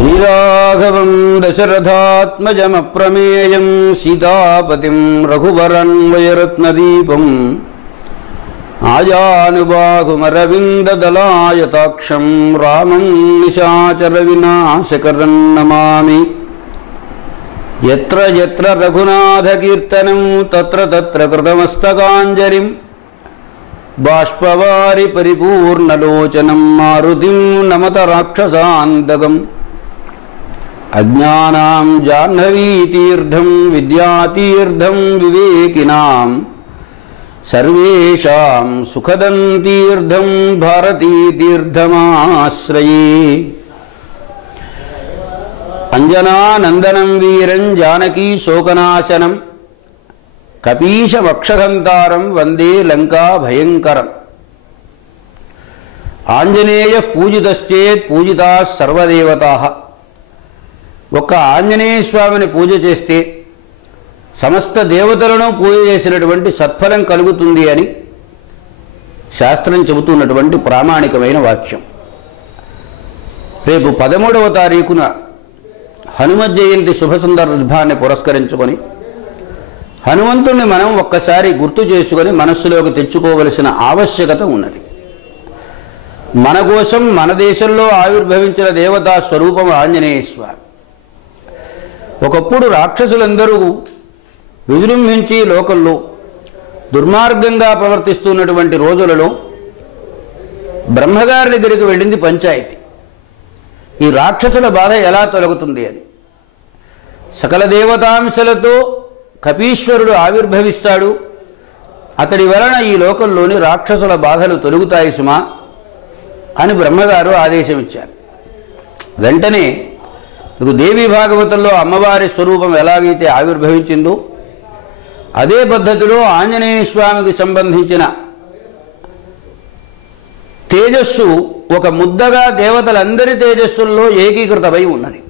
శ్రీరాఘవం దశరథాత్మజమప్రమేయం సీతాపతిం రఘువరన్వయరత్నదీపం ఆజానుబాహుమరవిందదలాయతాక్షం రామం నిశాచర వినాశకరం నమామి. యత్ర యత్ర రఘునాథకీర్తనం తత్ర తత్ర కృతమస్తకాంజలిం బాష్పవారి పరిపూర్ణలోచనం మారుతిం నమత రాక్షసాంతకం. అజ్ఞానాం జాహ్నవీతీర్థం విద్యాతీర్థం వివేకినాం సర్వేషాం సుఖదం తీర్థం భారతీతీర్థమాశ్రయే. అంజనానందనం వీరం జానకీ శోకనాశనం కపీశవక్షహంతారం వందే లంకా భయంకరం. ఆంజనేయ పూజితశ్చేత్ పూజితా సర్వదేవతా. ఒక్క ఆంజనేయ స్వామిని పూజ చేస్తే సమస్త దేవతలను పూజ చేసినటువంటి సత్ఫలం కలుగుతుంది అని శాస్త్రం చెబుతున్నటువంటి ప్రామాణికమైన వాక్యం. రేపు 13వ తారీఖున హనుమత్ జయంతి శుభ సందర్భాన్ని పురస్కరించుకొని హనుమంతుణ్ణి మనం ఒక్కసారి గుర్తు చేసుకొని మనస్సులోకి తెచ్చుకోవలసిన ఆవశ్యకత ఉన్నది. మన కోసం మన దేశంలో ఆవిర్భవించిన దేవతా స్వరూపం ఆంజనేయ స్వామి. ఒకప్పుడు రాక్షసులందరూ విజృంభించి లోకంలో దుర్మార్గంగా ప్రవర్తిస్తున్నటువంటి రోజులలో బ్రహ్మగారి దగ్గరికి వెళ్ళింది పంచాయతీ. ఈ రాక్షసుల బాధ ఎలా తొలగుతుంది అని. సకల దేవతాంశలతో కపీశ్వరుడు ఆవిర్భవిస్తాడు, అతడి వలన ఈ లోకంలోని రాక్షసుల బాధలు తొలగుతాయి సుమా అని బ్రహ్మగారు ఆదేశం ఇచ్చారు. వెంటనే మీకు దేవీ భాగవతంలో అమ్మవారి స్వరూపం ఎలాగైతే ఆవిర్భవించిందో అదే పద్ధతిలో ఆంజనేయ స్వామికి సంబంధించిన తేజస్సు ఒక ముద్దగా దేవతలందరి తేజస్సుల్లో ఏకీకృతమై ఉన్నది.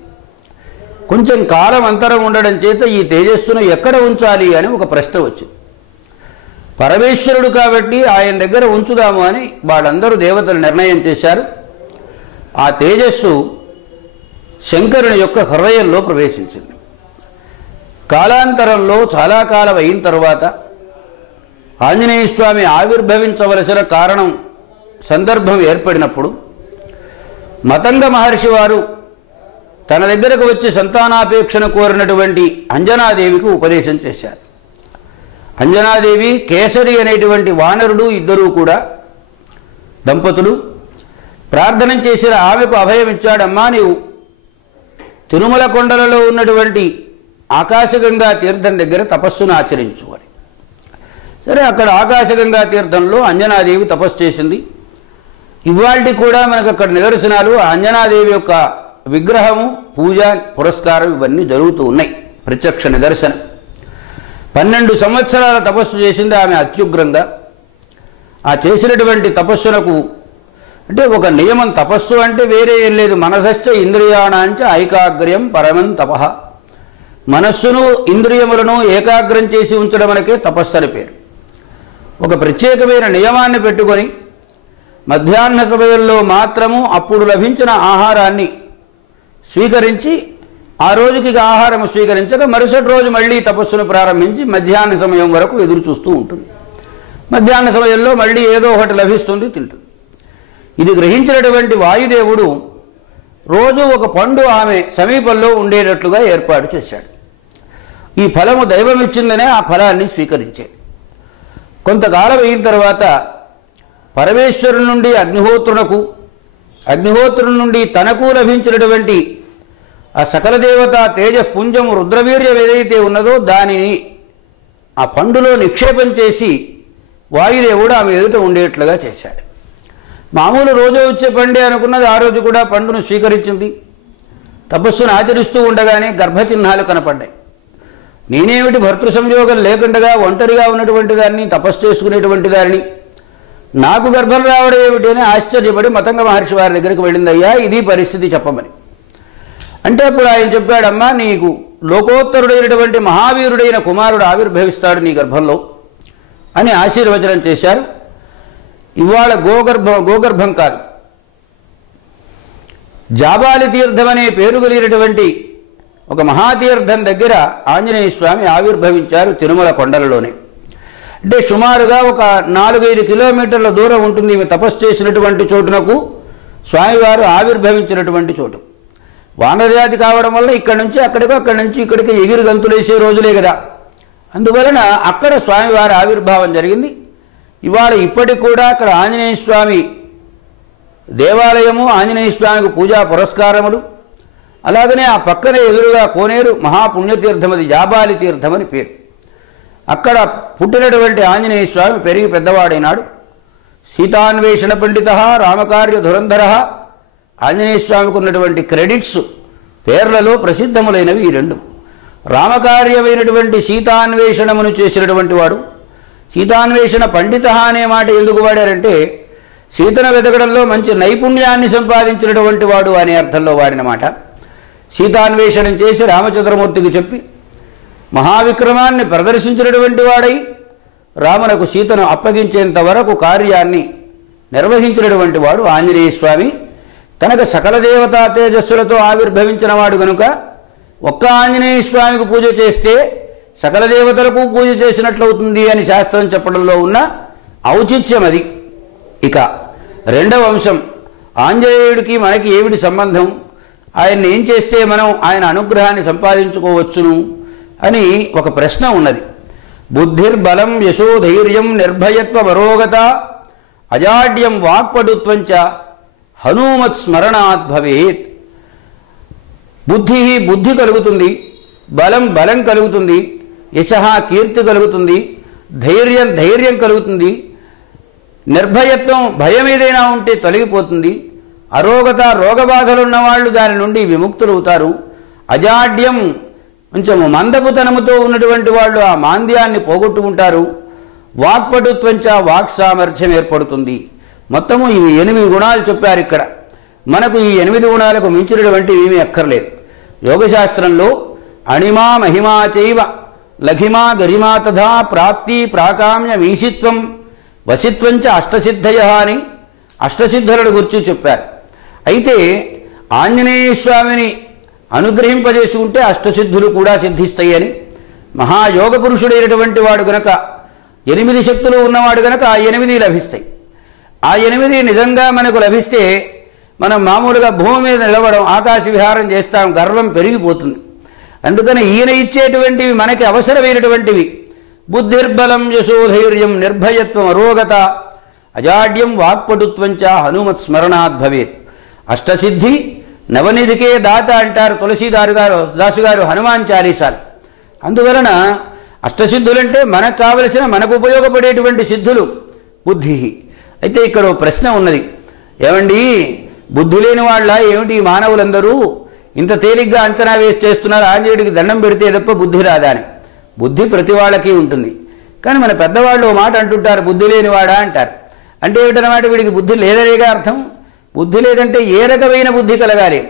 కొంచెం కాలం అంతరం ఉండడం చేత ఈ తేజస్సును ఎక్కడ ఉంచాలి అని ఒక ప్రశ్న వచ్చింది. పరమేశ్వరుడు కాబట్టి ఆయన దగ్గర ఉంచుదాము అని వాళ్ళందరూ దేవతలు నిర్ణయం చేశారు. ఆ తేజస్సు శంకరుని యొక్క హృదయంలో ప్రవేశించింది. కాలాంతరంలో చాలా కాలం అయిన తర్వాత ఆంజనేయ స్వామి ఆవిర్భవించవలసిన కారణం సందర్భం ఏర్పడినప్పుడు మతంగ మహర్షి వారు తన దగ్గరకు వచ్చి సంతానాపేక్షను కోరినటువంటి అంజనాదేవికి ఉపదేశం చేశారు. అంజనాదేవి కేసరి అనేటువంటి వానరుడు ఇద్దరూ కూడా దంపతులు ప్రార్థన చేసిన ఆమెకు అభయం ఇచ్చాడమ్మా, నీవు తిరుమల కొండలలో ఉన్నటువంటి ఆకాశగంగా తీర్థం దగ్గర తపస్సును ఆచరించు అని. సరే, అక్కడ ఆకాశగంగా తీర్థంలో అంజనాదేవి తపస్సు చేసింది. ఇవాళకి కూడా మనకు అక్కడ నిదర్శనాలు అంజనాదేవి యొక్క విగ్రహము, పూజ, పురస్కారం ఇవన్నీ జరుగుతూ ఉన్నాయి, ప్రత్యక్ష నిదర్శనం. 12 సంవత్సరాల తపస్సు చేసింది ఆమె అత్యుగ్రంగా. ఆ చేసినటువంటి తపస్సునకు అంటే ఒక నియమం, తపస్సు అంటే వేరే ఏం లేదు, మనసశ్చ ఇంద్రియాణాంచ ఐకాగ్ర్యం పరమం తపః. మనస్సును ఇంద్రియములను ఏకాగ్రం చేసి ఉంచడం అనకే తపస్సు అని పేరు. ఒక ప్రత్యేకమైన నియమాన్ని పెట్టుకొని మధ్యాహ్న సమయంలో మాత్రము అప్పుడు లభించిన ఆహారాన్ని స్వీకరించి ఆ రోజుకి ఆహారం స్వీకరించక మరుసటి రోజు మళ్ళీ తపస్సును ప్రారంభించి మధ్యాహ్న సమయం వరకు ఎదురు చూస్తూ ఉంటుంది. మధ్యాహ్న సమయంలో మళ్ళీ ఏదో ఒకటి లభిస్తుంది, తింటుంది. ఇది గ్రహించినటువంటి వాయుదేవుడు రోజు ఒక పండు ఆమె సమీపంలో ఉండేటట్లుగా ఏర్పాటు చేశాడు. ఈ ఫలము దైవం ఇచ్చిందనే ఆ ఫలాన్ని స్వీకరించేది. కొంతకాలం అయిన తర్వాత పరమేశ్వరుని నుండి అగ్నిహోత్రునకు, అగ్నిహోత్రుని నుండి తనకు లభించినటువంటి ఆ సకల దేవత తేజపుంజం రుద్రవీర్యం ఏదైతే ఉన్నదో దానిని ఆ పండులో నిక్షేపం చేసి వాయుదేవుడు ఆమె ఎదుట ఉండేట్లుగా చేశాడు. మామూలు రోజు వచ్చే పండే అనుకున్నది ఆ రోజు కూడా పండును స్వీకరించింది. తపస్సును ఆచరిస్తూ ఉండగానే గర్భచిహ్నాలు కనపడ్డాయి. నేనేమిటి భర్తృ సంయోగం లేకుండా ఒంటరిగా ఉన్నటువంటి దాన్ని, తపస్సు చేసుకునేటువంటి దాన్ని, నాకు గర్భం రావడం ఏమిటి అని ఆశ్చర్యపడి మతంగ మహర్షి వారి దగ్గరికి వెళ్ళిందయ్యా, ఇది పరిస్థితి చెప్పమని. అంటే అప్పుడు ఆయన చెప్పాడమ్మా, నీకు లోకోత్తరుడైనటువంటి మహావీరుడైన కుమారుడు ఆవిర్భవిస్తాడు నీ గర్భంలో అని ఆశీర్వచనం చేశారు. ఇవాళ గోగర్భం కాదు, జాబాలి తీర్థం అనే పేరు కలిగినటువంటి ఒక మహాతీర్థం దగ్గర ఆంజనేయ స్వామి ఆవిర్భవించారు తిరుమల కొండలలోనే. అంటే సుమారుగా ఒక 4-5 కిలోమీటర్ల దూరం ఉంటుంది ఈమె తపస్సు చేసినటువంటి చోటునకు స్వామివారు ఆవిర్భవించినటువంటి చోటు. వానరజాతి కావడం వల్ల ఇక్కడి నుంచి అక్కడికి, అక్కడి నుంచి ఇక్కడికి ఎగిరి గంతులేసే రోజులే కదా, అందువలన అక్కడ స్వామివారి ఆవిర్భావం జరిగింది. ఇవాళ ఇప్పటికి కూడా అక్కడ ఆంజనేయ స్వామి దేవాలయము, ఆంజనేయ స్వామికి పూజా పురస్కారములు, అలాగనే ఆ పక్కనే ఎదురుగా కోనేరు మహాపుణ్యతీర్థం, అది జాబాలి తీర్థం అని పేరు. అక్కడ పుట్టినటువంటి ఆంజనేయ స్వామి పెరిగి పెద్దవాడైనాడు. సీతాన్వేషణ పండిత రామకార్య ధురంధర. ఆంజనేయ స్వామికి ఉన్నటువంటి క్రెడిట్స్ పేర్లలో ప్రసిద్ధములైనవి ఈ రెండు. రామకార్యమైనటువంటి సీతాన్వేషణమును చేసినటువంటి వాడు. సీతాన్వేషణ పండిత అనే మాట ఎందుకు వాడారంటే సీతను వెతకడంలో మంచి నైపుణ్యాన్ని సంపాదించినటువంటి వాడు అనే అర్థంలో వాడిన మాట. సీతాన్వేషణం చేసి రామచంద్రమూర్తికి చెప్పి మహావిక్రమాన్ని ప్రదర్శించినటువంటి వాడై రామునకు సీతను అప్పగించేంత వరకు కార్యాన్ని నిర్వహించినటువంటి వాడు ఆంజనేయ స్వామి. కనుక సకల దేవతా తేజస్సులతో ఆవిర్భవించిన వాడు కనుక ఒక్క ఆంజనేయ స్వామికి పూజ చేస్తే సకల దేవతలకు పూజ చేసినట్లవుతుంది అని శాస్త్రం చెప్పడంలో ఉన్న ఔచిత్యం అది. ఇక రెండవ అంశం, ఆంజనేయుడికి మనకి ఏమిటి సంబంధం, ఆయన్ని ఏం చేస్తే మనం ఆయన అనుగ్రహాన్ని సంపాదించుకోవచ్చును అని ఒక ప్రశ్న ఉన్నది. బుద్ధిర్బలం యశోధైర్యం నిర్భయత్వ వరోగత అజాడ్యం వాక్పటుత్వంచ హనుమత్ స్మరణాత్ భవేత్. బుద్ధి కలుగుతుంది, బలం కలుగుతుంది, యశ కీర్తి కలుగుతుంది, ధైర్యం కలుగుతుంది, నిర్భయత్వం భయం ఏదైనా ఉంటే తొలగిపోతుంది, అరోగత రోగబాధలున్న వాళ్ళు దాని నుండి విముక్తులవుతారు, అజాడ్యం కొంచెం మందపుతనముతో ఉన్నటువంటి వాళ్ళు ఆ మాంద్యాన్ని పోగొట్టుకుంటారు, వాక్పటుత్వంచ వాక్ సామర్థ్యం ఏర్పడుతుంది. మొత్తము ఇవి 8 గుణాలు చెప్పారు ఇక్కడ. మనకు ఈ 8 గుణాలకు మించినటువంటి ఏమీ అక్కర్లేదు. యోగశాస్త్రంలో అణిమా మహిమా చైవ లఘిమా గరిమా తథా ప్రాప్తి ప్రాకామ్య మీషిత్వం వసిత్వంచ అష్టసిద్ధయ అని అష్టసిద్ధులను గురించి చెప్పారు. అయితే ఆంజనేయ స్వామిని అనుగ్రహింపజేసుకుంటే అష్టసిద్ధులు కూడా సిద్ధిస్తాయి అని, మహాయోగ పురుషుడైనటువంటి వాడు గనక 8 శక్తులు ఉన్నవాడు గనక ఆ 8 లభిస్తాయి. ఆ 8 నిజంగా మనకు లభిస్తే మనం మామూలుగా భూమి మీద నిలవడం, ఆకాశ విహారం చేస్తాం, గర్వం పెరిగిపోతుంది. అందుకని ఈయన ఇచ్చేటువంటివి మనకి అవసరమైనటువంటివి. బుద్ధిర్బలం యశోధైర్యం నిర్భయత్వం అరోగత అజాడ్యం వాక్పటుత్వంచ హనుమత్ స్మరణాత్ భవేత్. అష్టసిద్ధి నవనిధికే దాత అంటారు దాసు గారు హనుమాన్ చాలీసాలు. అందువలన అష్టసిద్ధులంటే మనకు కావలసిన మనకు ఉపయోగపడేటువంటి సిద్ధులు బుద్ధి. అయితే ఇక్కడ ప్రశ్న ఉన్నది, ఏమండి బుద్ధి లేని వాళ్ళ ఏమిటి మానవులందరూ ఇంత తేలిగ్గా అంచనా వేసి చేస్తున్నారు, ఆంజనేయుడికి దండం పెడితే తప్ప బుద్ధి రాదా అని. బుద్ధి ప్రతి వాళ్ళకి ఉంటుంది, కానీ మన పెద్దవాళ్ళు ఓ మాట అంటుంటారు, బుద్ధి లేనివాడా అంటారు. అంటే ఏమిటన్నమాట, వీడికి బుద్ధి లేదనేగా అర్థం. బుద్ధి లేదంటే ఏ రకమైన బుద్ధి కలగాలి?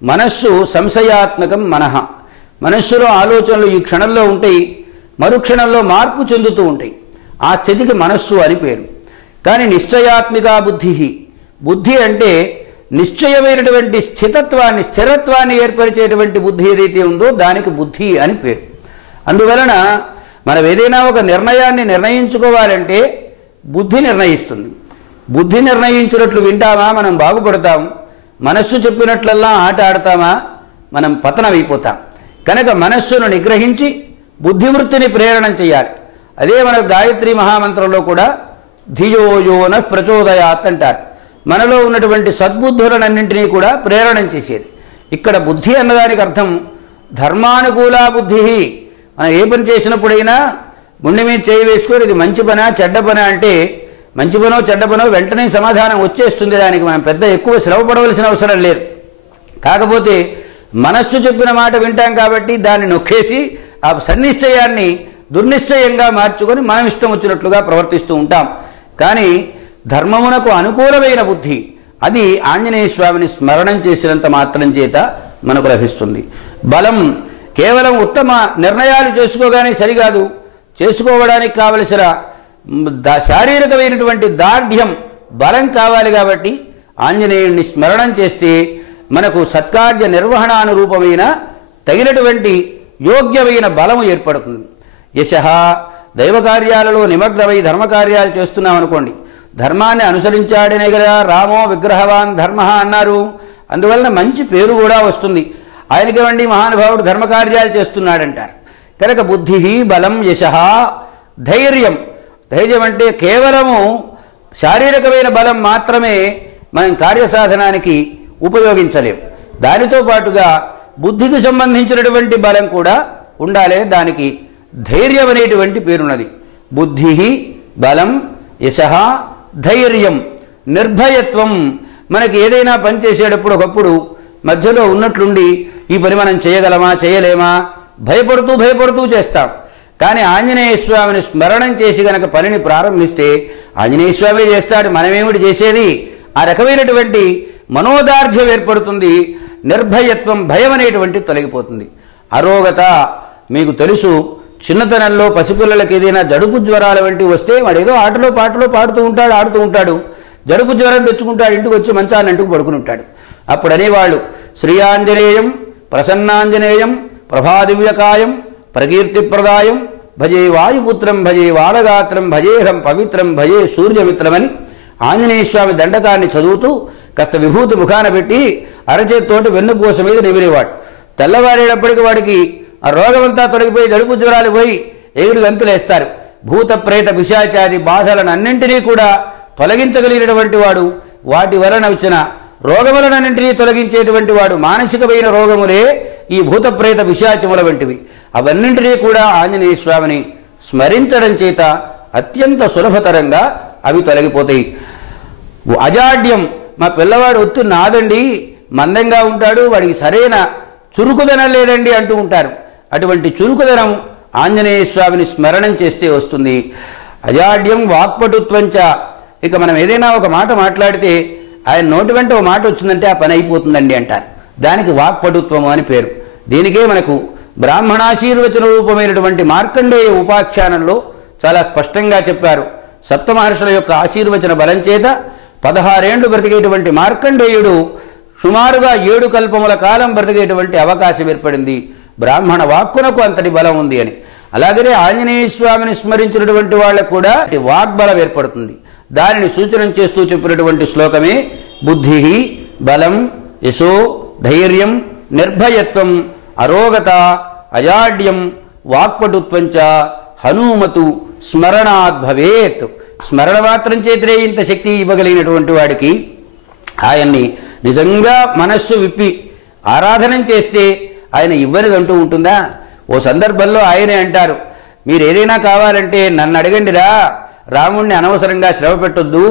మనస్సు సంశయాత్మకం మనః. మనస్సులో ఆలోచనలు ఈ క్షణంలో ఉంటాయి, మరుక్షణంలో మార్పు చెందుతూ ఉంటాయి. ఆ స్థితికి మనస్సు అని పేరు. కానీ నిశ్చయాత్మిక బుద్ధి అంటే నిశ్చయమైనటువంటి స్థిరత్వాన్ని ఏర్పరిచేటువంటి బుద్ధి ఏదైతే ఉందో దానికి బుద్ధి అని పేరు. అందువలన మనం ఏదైనా ఒక నిర్ణయాన్ని నిర్ణయించుకోవాలంటే బుద్ధి నిర్ణయిస్తుంది. బుద్ధి నిర్ణయించినట్లు వింటామా మనం బాగుపడతాం, మనస్సు చెప్పినట్లల్లా ఆట ఆడతామా మనం పతనమైపోతాం. కనుక మనస్సును నిగ్రహించి బుద్ధివృత్తిని ప్రేరణం చేయాలి. అదే మన గాయత్రి మహామంత్రంలో కూడా ధియో యో నః ప్రచోదయాత్ అంటారు. మనలో ఉన్నటువంటి సద్బుద్ధులన్నింటినీ కూడా ప్రేరణం చేసేది. ఇక్కడ బుద్ధి అన్నదానికి అర్థం ధర్మానుకూల బుద్ధి. మనం ఏ పని చేసినప్పుడైనా గుండె మీద చేయి వేసుకొని ఇది మంచి పనా చెడ్డ పనా అంటే మంచి పనో చెడ్డ పనో వెంటనే సమాధానం వచ్చేస్తుంది. దానికి మనం పెద్ద ఎక్కువ శ్రమ పడవలసిన అవసరం లేదు. కాకపోతే మనస్సు చెప్పిన మాట వింటాం కాబట్టి దాన్ని నొక్కేసి ఆ సన్నిశ్చయాన్ని దుర్నిశ్చయంగా మార్చుకొని మనం ఇష్టం వచ్చినట్లుగా ప్రవర్తిస్తూ ఉంటాం. కానీ ధర్మమునకు అనుకూలమైన బుద్ధి అది ఆంజనేయ స్వామిని స్మరణం చేసినంత మాత్రం చేత మనకు లభిస్తుంది. బలం కేవలం ఉత్తమ నిర్ణయాలు చేసుకోగానే సరికాదు, చేసుకోవడానికి కావలసిన శారీరకమైనటువంటి దార్ఢ్యం బలం కావాలి. కాబట్టి ఆంజనేయుడిని స్మరణం చేస్తే మనకు సత్కార్య నిర్వహణానురూపమైన తగినటువంటి యోగ్యమైన బలము ఏర్పడుతుంది. యశః దైవకార్యాలలో నిమగ్నమై ధర్మకార్యాలు చేస్తున్నాం అనుకోండి, ధర్మాన్ని అనుసరించాడనే కదా రామో విగ్రహవాన్ ధర్మ అన్నారు. అందువలన మంచి పేరు కూడా వస్తుంది. ఆయనకేమండి మహానుభావుడు ధర్మకార్యాలు చేస్తున్నాడంటారు. కనుక బుద్ధి బలం యశః ధైర్యం. ధైర్యం అంటే కేవలము శారీరకమైన బలం మాత్రమే మనం కార్యసాధనానికి ఉపయోగించలేం. దానితో పాటుగా బుద్ధికి సంబంధించినటువంటి బలం కూడా ఉండాలి. దానికి ధైర్యం అనేటువంటి పేరున్నది. బుద్ధి బలం యశః ధైర్యం నిర్భయత్వం. మనకి ఏదైనా పని చేసేటప్పుడు ఒకప్పుడు మధ్యలో ఉన్నట్లుండి ఈ పని మనం చేయగలమా చేయలేమా భయపడుతూ చేస్తాం. కానీ ఆంజనేయ స్వామిని స్మరణం చేసి గనక పనిని ప్రారంభిస్తే ఆంజనేయ స్వామి చేస్తాడు, మనమేమిటి చేసేది? ఆ రకమైనటువంటి మనోదార్ఢ్యం ఏర్పడుతుంది. నిర్భయత్వం భయం అనేటువంటి తొలగిపోతుంది. అరోగత మీకు తెలుసు, చిన్నతనంలో పసిపిల్లలకి ఏదైనా జడుపు జ్వరాల వంటివి వస్తే వాడు ఏదో ఆటలో పాటలో ఆడుతూ ఉంటాడు. జడుపు జ్వరం తెచ్చుకుంటాడు, ఇంటికి వచ్చి మంచాన్ని అంటుకు పడుకుని ఉంటాడు. అప్పుడు అనేవాళ్ళు శ్రీయాంజనేయం ప్రసన్నాంజనేయం ప్రభాదివ్యకాయం ప్రకీర్తిప్రదాయం భజే వాయుపుత్రం భజే వాలగాత్రం భజేహం పవిత్రం భజే సూర్యమిత్రమని ఆంజనేయ స్వామి దండకాన్ని చదువుతూ కాస్త విభూతి ముఖాన పెట్టి అరచేతితోటి వెన్నుపూస మీద నిమిరేవాడు. తెల్లవారేటప్పటికి వాడికి ఆ రోగమంతా తొలగిపోయి జడుపు జ్వరాలు పోయి ఎగురు గంతులేస్తారు. భూత ప్రేత పిశాచాది బాధలను అన్నింటినీ కూడా తొలగించగలిగినటువంటి వాడు, వాటి వలన వచ్చిన రోగములనన్నింటినీ తొలగించేటువంటి వాడు. మానసికమైన రోగములే ఈ భూత ప్రేత పిశాచముల వంటివి. అవన్నింటినీ కూడా ఆంజనేయ స్వామిని స్మరించడం చేత అత్యంత సులభతరంగా అవి తొలగిపోతాయి. అజాడ్యం, మా పిల్లవాడు ఒత్తు నాదండి, మందంగా ఉంటాడు, వాడికి సరైన చురుకుదనం లేదండి అంటూ ఉంటారు. అటువంటి చురుకుదనం ఆంజనేయ స్వామిని స్మరణం చేస్తే వస్తుంది. అజాడ్యం వాక్పటుత్వంచ. ఇక మనం ఏదైనా ఒక మాట మాట్లాడితే ఆయన నోటి వెంట ఒక మాట వచ్చిందంటే ఆ పని అయిపోతుందండి అంటారు. దానికి వాక్పటుత్వము అని పేరు. దీనికే మనకు బ్రాహ్మణాశీర్వచన రూపమైనటువంటి మార్కండేయ ఉపాఖ్యానంలో చాలా స్పష్టంగా చెప్పారు. సప్తమహర్షుల యొక్క ఆశీర్వచన బలం చేత 16 ఏళ్లు బ్రతికేటువంటి మార్కండేయుడు సుమారుగా 7 కల్పముల కాలం బ్రతికేటువంటి అవకాశం ఏర్పడింది. బ్రాహ్మణ వాక్కునకు అంతటి బలం ఉంది అని. అలాగనే ఆంజనేయ స్వామిని స్మరించినటువంటి వాళ్ళకు కూడా వాగ్బలం ఏర్పడుతుంది. దానిని సూచన చేస్తూ చెప్పినటువంటి శ్లోకమే బుద్ధి బలం యశో ధైర్యం నిర్భయత్వం అరోగత అజాడ్యం వాక్పటుత్వంచ హనుమతు స్మరణాద్ భవేత్. స్మరణ మాత్రం చేతిరే ఇంత శక్తి ఇవ్వగలిగినటువంటి వాడికి ఆయన్ని నిజంగా మనస్సు విప్పి ఆరాధన చేస్తే ఆయన ఇవ్వనిదంటూ ఉంటుందా? ఓ సందర్భంలో ఆయనే అంటారు, మీరు ఏదైనా కావాలంటే నన్ను అడగండిరా, రాముణ్ణి అనవసరంగా శ్రమ పెట్టొద్దు.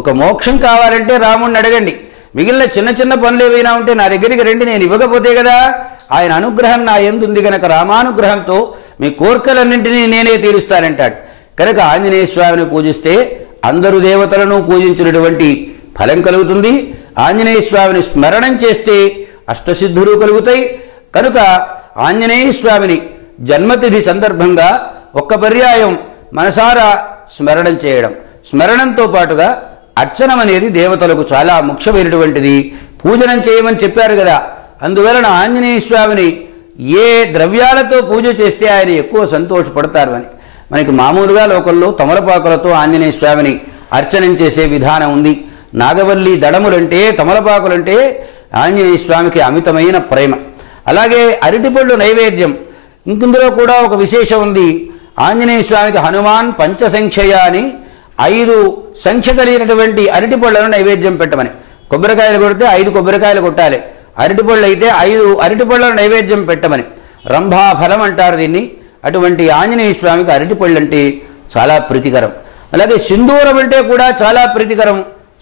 ఒక మోక్షం కావాలంటే రాముణ్ణి అడగండి, మిగిలిన చిన్న పనులు ఏవైనా ఉంటే నా దగ్గరికి రండి, నేను ఇవ్వకపోతే కదా. ఆయన అనుగ్రహం నా యందు ఉంది కనుక రామానుగ్రహంతో మీ కోర్కెలన్నింటినీ నేనే తీరుస్తానంటాడు. కనుక ఆంజనేయ స్వామిని పూజిస్తే అందరు దేవతలను పూజించినటువంటి ఫలం కలుగుతుంది. ఆంజనేయ స్వామిని స్మరణం చేస్తే అష్టసిద్ధులు కలుగుతాయి. కనుక ఆంజనేయ స్వామిని జన్మతిథి సందర్భంగా ఒక్క పర్యాయం మనసారా స్మరణం చేయడం, స్మరణంతో పాటుగా అర్చనం అనేది దేవతలకు చాలా ముఖ్యమైనటువంటిది. పూజనం చేయమని చెప్పారు కదా, అందువలన ఆంజనేయ స్వామిని ఏ ద్రవ్యాలతో పూజ చేస్తే ఆయన ఎక్కువ సంతోషపడతారు అని. మనకి మామూలుగా లోకల్లో తమలపాకులతో ఆంజనేయ స్వామిని అర్చనం చేసే విధానం ఉంది. నాగవల్లి దళములంటే తమలపాకులంటే ఆంజనేయ స్వామికి అమితమైన ప్రేమ. అలాగే అరటిపళ్ళు నైవేద్యం, ఇందులో కూడా ఒక విశేషం ఉంది. ఆంజనేయ స్వామికి హనుమాన్ పంచసంఖ్యయ అని 5 సంఖ్య కలిగినటువంటి అరటిపళ్ళను నైవేద్యం పెట్టమని. కొబ్బరికాయలు కొడితే 5 కొబ్బరికాయలు కొట్టాలి, అరటిపళ్ళు అయితే 5 అరటిపళ్ళను నైవేద్యం పెట్టమని. రంభాఫలం అంటారు దీన్ని. అటువంటి ఆంజనేయ స్వామికి అరటిపళ్ళు అంటే చాలా ప్రీతికరం. అలాగే సింధూరం అంటే కూడా చాలా ప్రీతికరం.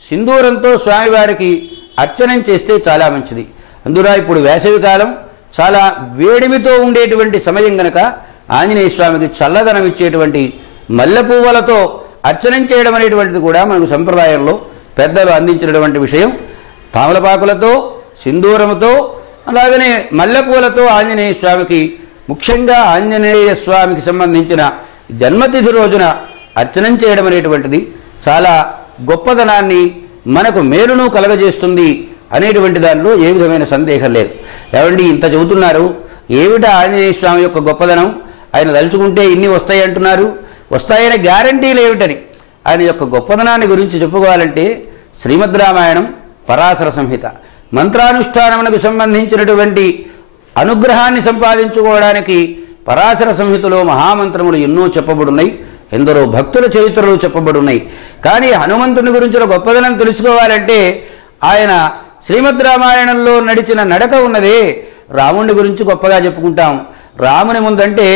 సింధూరంతో స్వామివారికి అర్చనం చేస్తే చాలా మంచిది. అందులో ఇప్పుడు వేసవికాలం చాలా వేడిమితో ఉండేటువంటి సమయం గనక ఆంజనేయ స్వామికి చల్లదనం ఇచ్చేటువంటి మల్లెపువ్వులతో అర్చనం చేయడం అనేటువంటిది కూడా మనకు సంప్రదాయంలో పెద్దలు అందించినటువంటి విషయం. తామలపాకులతో సింధూరముతో అలాగనే మల్లెపూలతో ఆంజనేయ స్వామికి, ముఖ్యంగా ఆంజనేయ స్వామికి సంబంధించిన జన్మతిథి రోజున అర్చనం చేయడం అనేటువంటిది చాలా గొప్పదనాన్ని మనకు మేలును కలగజేస్తుంది. అనేటువంటి దానిలో ఏ విధమైన సందేహం లేదు. ఏమండి ఇంత చెబుతున్నారు, ఏమిటా ఆంజనేయ స్వామి యొక్క గొప్పదనం? ఆయన తలుచుకుంటే ఇన్ని వస్తాయి అంటున్నారు, వస్తాయనే గ్యారంటీలు ఏమిటని ఆయన యొక్క గొప్పదనాన్ని గురించి చెప్పుకోవాలంటే శ్రీమద్ రామాయణం, పరాశర సంహిత, మంత్రానుష్ఠానమునకు సంబంధించినటువంటి అనుగ్రహాన్ని సంపాదించుకోవడానికి పరాశర సంహితలో మహామంత్రములు ఎన్నో చెప్పబడున్నాయి, ఎందరో భక్తుల చరిత్రలు చెప్పబడున్నాయి. కానీ హనుమంతుని గురించిన గొప్పదనం తెలుసుకోవాలంటే ఆయన శ్రీమద్ రామాయణంలో నడిచిన నడక ఉన్నదే. రాముని గురించి గొప్పగా చెప్పుకుంటాం. రాముని ముందంటే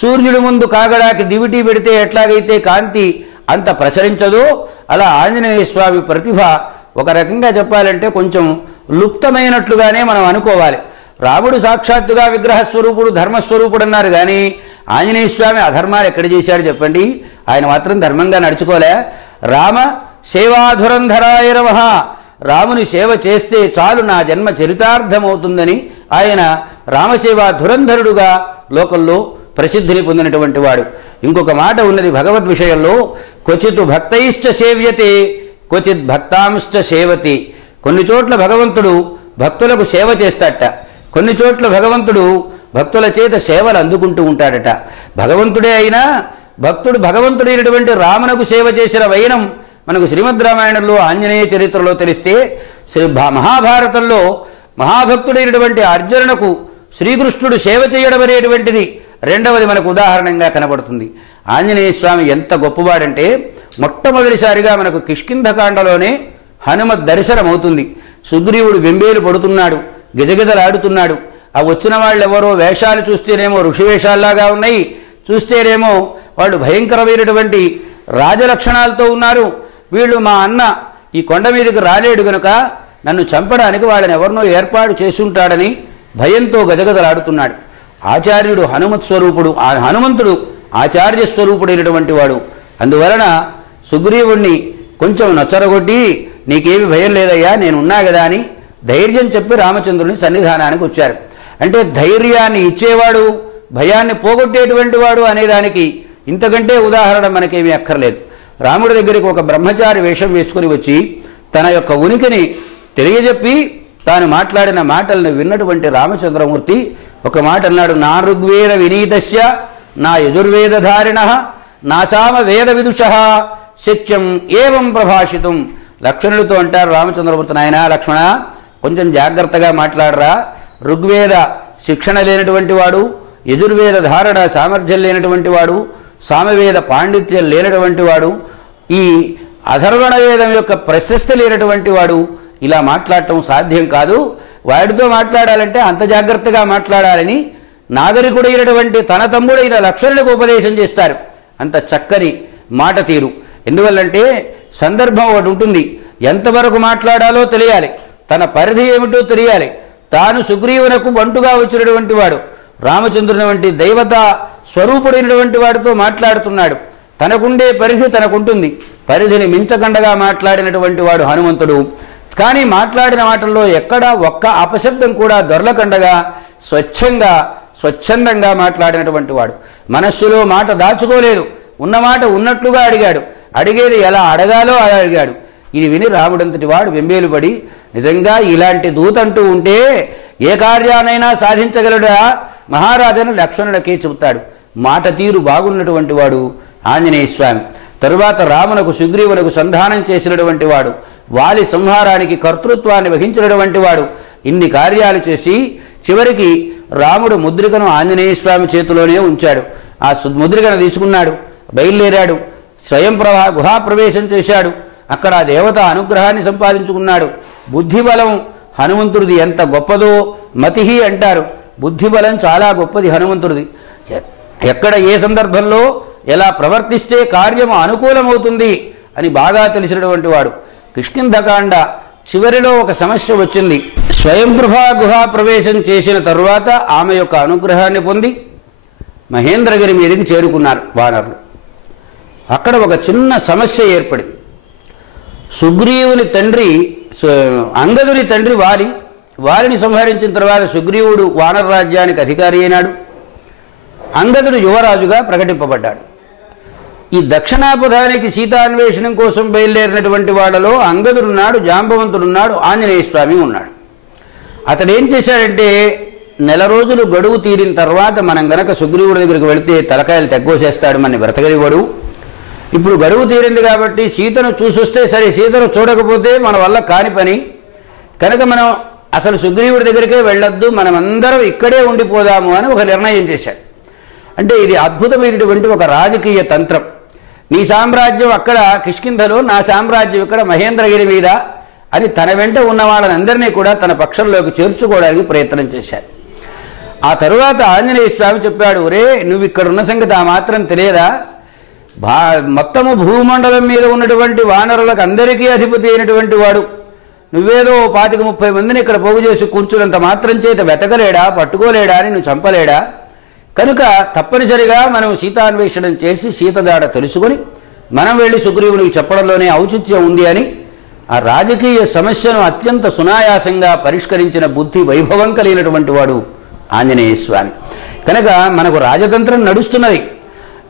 సూర్యుడి ముందు కాగడాకి దివిటీ పెడితే ఎట్లాగైతే కాంతి అంత ప్రసరించదో అలా ఆంజనేయ స్వామి ప్రతిభ ఒక రకంగా చెప్పాలంటే కొంచెం లుప్తమైనట్లుగానే మనం అనుకోవాలి. రాముడు సాక్షాత్తుగా విగ్రహ స్వరూపుడు, ధర్మస్వరూపుడు అన్నారు, కానీ ఆంజనేయ స్వామి అధర్మాలు ఎక్కడ చేశాడు చెప్పండి? ఆయన మాత్రం ధర్మంగా నడుచుకోలే. రామ సేవాధురంధరాయ నమః, రాముని సేవ చేస్తే చాలు నా జన్మ చరితార్థమవుతుందని ఆయన రామసేవా ధురంధరుడుగా లోకంలో ప్రసిద్ధిని పొందినటువంటి వాడు. ఇంకొక మాట ఉన్నది భగవద్ విషయంలో, క్వచిత్ భక్తైశ్చ సేవ్యతే క్వచిత్ భక్తాంశ్చ సేవతి. కొన్ని చోట్ల భగవంతుడు భక్తులకు సేవ చేస్తాడట, కొన్ని చోట్ల భగవంతుడు భక్తుల చేత సేవలు అందుకుంటూ ఉంటాడట. భగవంతుడే అయినా భక్తుడు భగవంతుడైనటువంటి రామునకు సేవ చేసిన వైనం మనకు శ్రీమద్ రామాయణంలో ఆంజనేయ చరిత్రలో తెలిస్తే, మహాభారతంలో మహాభక్తుడైనటువంటి అర్జునునకు శ్రీకృష్ణుడు సేవ చేయడం అనేటువంటిది రెండవది మనకు ఉదాహరణంగా కనబడుతుంది. ఆంజనేయ స్వామి ఎంత గొప్పవాడంటే మొట్టమొదటిసారిగా మనకు కిష్కింధకాండలోనే హనుమత్ దర్శనం అవుతుంది. సుగ్రీవుడు బెంబేలు పడుతున్నాడు, గిజగిజలాడుతున్నాడు. ఆ వచ్చిన వాళ్ళెవరో వేషాలు చూస్తేనేమో ఋషి వేషాల్లాగా ఉన్నాయి, చూస్తేనేమో వాళ్ళు భయంకరమైనటువంటి రాజలక్షణాలతో ఉన్నారు. వీళ్ళు మా అన్న ఈ కొండ మీదకి రాలేడు గనుక నన్ను చంపడానికి వాళ్ళని ఎవరినో ఏర్పాటు చేసుంటాడని భయంతో గజగజలాడుతున్నాడు. ఆచార్యుడు హనుమత్ స్వరూపుడు, ఆ హనుమంతుడు ఆచార్య స్వరూపుడైనటువంటి వాడు. అందువలన సుగ్రీవుణ్ణి కొంచెం నొచ్చరగొట్టి నీకేమి భయం లేదయ్యా నేనున్నా కదా అని ధైర్యం చెప్పి రామచంద్రుని సన్నిధానానికి వచ్చారు. అంటే ధైర్యాన్ని ఇచ్చేవాడు, భయాన్ని పోగొట్టేటువంటి వాడు అనేదానికి ఇంతకంటే ఉదాహరణ మనకేమీ అక్కర్లేదు. రాముడి దగ్గరికి ఒక బ్రహ్మచారి వేషం వేసుకుని వచ్చి తన యొక్క ఉనికిని తెలియజెప్పి తాను మాట్లాడిన మాటలను విన్నటువంటి రామచంద్రమూర్తి ఒక మాట అన్నాడు, నా ఋగ్వేద వినీతస్య నా యజుర్వేదధారిణ నా సామ వేద విదుష సత్యం ఏవం ప్రభాషితం. లక్ష్మణుడితో అంటారు రామచంద్రమూర్తి, నాయన లక్ష్మణ కొంచెం జాగ్రత్తగా మాట్లాడరా, ఋగ్వేద శిక్షణ లేనటువంటి వాడు, యజుర్వేద ధారణ సామర్థ్యం లేనటువంటి వాడు, సామవేద పాండిత్యం లేనటువంటి వాడు, ఈ అథర్వణ వేదం యొక్క ప్రశస్తి లేనటువంటి వాడు, ఇలా మాట్లాడటం సాధ్యం కాదు. వాడితో మాట్లాడాలంటే అంత జాగ్రత్తగా మాట్లాడాలని నాగరికుడైనటువంటి తన తమ్ముడైన లక్ష్మణుడికి ఉపదేశం చేస్తారు. అంత చక్కని మాట తీరు. ఎందువల్లంటే సందర్భం ఒకటి ఉంటుంది, ఎంతవరకు మాట్లాడాలో తెలియాలి, తన పరిధి ఏమిటో తెలియాలి. తాను సుగ్రీవునకు బంటుగా వచ్చినటువంటి వాడు, రామచంద్రుని వంటి దైవతా స్వరూపుడైనటువంటి వాడితో మాట్లాడుతున్నాడు. తనకుండే పరిధి తనకుంటుంది, పరిధిని మించకండగా మాట్లాడినటువంటి వాడు హనుమంతుడు. కానీ మాట్లాడిన మాటల్లో ఎక్కడా ఒక్క అపశబ్దం కూడా దొరలకండగా స్వచ్ఛందంగా మాట్లాడినటువంటి వాడు. మనస్సులో మాట దాచుకోలేదు, ఉన్నమాట ఉన్నట్లుగా అడిగాడు, అడిగేది ఎలా అడగాలో అలా అడిగాడు. ఇది విని రాముడంతటి వాడు వెంబేలు పడి, నిజంగా ఇలాంటి దూతంటూ ఉంటే ఏ కార్యానైనా సాధించగలడా మహారాజను లక్ష్మణుడికే చెబుతాడు. మాట తీరు బాగున్నటువంటి వాడు ఆంజనేయ స్వామి. తరువాత రామునకు సుగ్రీవునకు సంధానం చేసినటువంటి వాడు, వాలి సంహారానికి కర్తృత్వాన్ని వహించినటువంటి వాడు. ఇన్ని కార్యాలు చేసి చివరికి రాముడు ముద్రికను ఆంజనేయ స్వామి చేతిలోనే ఉంచాడు. ఆ ముద్రికను తీసుకున్నాడు, బయలుదేరాడు, స్వయం గుహాప్రవేశం చేశాడు. అక్కడ ఆ దేవత అనుగ్రహాన్ని సంపాదించుకున్నాడు. బుద్ధిబలం హనుమంతుడిది ఎంత గొప్పదో మతిహి అంటారు. బుద్ధిబలం చాలా గొప్పది హనుమంతుడిది. ఎక్కడ ఏ సందర్భంలో ఎలా ప్రవర్తిస్తే కార్యము అనుకూలమవుతుంది అని బాగా తెలిసినటువంటి వాడు. కిష్కింధకాండ చివరిలో ఒక సమస్య వచ్చింది. స్వయంప్రభా గుహా ప్రవేశం చేసిన తరువాత ఆమె యొక్క అనుగ్రహాన్ని పొంది మహేంద్రగిరి మీదకి చేరుకున్నారు వానరులు. అక్కడ ఒక చిన్న సమస్య ఏర్పడింది. సుగ్రీవుని తండ్రి అంగదుని తండ్రి వాలిని సంహరించిన తర్వాత సుగ్రీవుడు వానర రాజ్యానికి అధికారి అయినాడు. అంగదుడు యువరాజుగా ప్రకటింపబడ్డాడు. ఈ దక్షిణాపథానికి సీతాన్వేషణం కోసం బయలుదేరినటువంటి వాళ్ళలో అంగదుడున్నాడు, జాంబవంతుడున్నాడు, ఆంజనేయ స్వామి ఉన్నాడు. అతడు ఏం చేశాడంటే, నెల రోజులు గడువు తీరిన తర్వాత మనం గనక సుగ్రీవుడి దగ్గరికి వెళితే తలకాయలు తెగ్గోసేస్తాడు, మన బ్రతకలివాడు. ఇప్పుడు గడువు తీరింది కాబట్టి సీతను చూసొస్తే సరే, సీతను చూడకపోతే మన వల్ల కాని పని కనుక మనం అసలు సుగ్రీవుడి దగ్గరికే వెళ్ళొద్దు, మనమందరం ఇక్కడే ఉండిపోదాము అని ఒక నిర్ణయం చేశాడు. అంటే ఇది అద్భుతమైనటువంటి ఒక రాజకీయ తంత్రం. నీ సామ్రాజ్యం అక్కడ కిష్కింధలో, నా సామ్రాజ్యం ఇక్కడ మహేంద్రగిరి మీద అని తన వెంట ఉన్న వాళ్ళందరినీ కూడా తన పక్షంలోకి చేర్చుకోవడానికి ప్రయత్నం చేశారు. ఆ తరువాత ఆంజనేయ స్వామి చెప్పాడు, ఒరే నువ్వు ఇక్కడ ఉన్న సంగతి ఆ మాత్రం తెలియదా? మొత్తము భూమండలం మీద ఉన్నటువంటి వానరులకు అందరికీ అధిపతి అయినటువంటి వాడు నువ్వేదో 25-30 మందిని ఇక్కడ పోగు చేసి కూర్చున్నంత మాత్రం చేత వెతకలేడా, పట్టుకోలేడా, అని నువ్వు చంపలేడా? కనుక తప్పనిసరిగా మనం సీతాన్వేషణం చేసి సీతదాడ తెలుసుకొని మనం వెళ్ళి సుగ్రీవునికి చెప్పడంలోనే ఔచిత్యం ఉంది అని ఆ రాజకీయ సమస్యను అత్యంత సునాయాసంగా పరిష్కరించిన బుద్ధి వైభవం కలిగినటువంటి వాడు ఆంజనేయ స్వామి. కనుక మనకు రాజతంత్రం నడుస్తున్నది.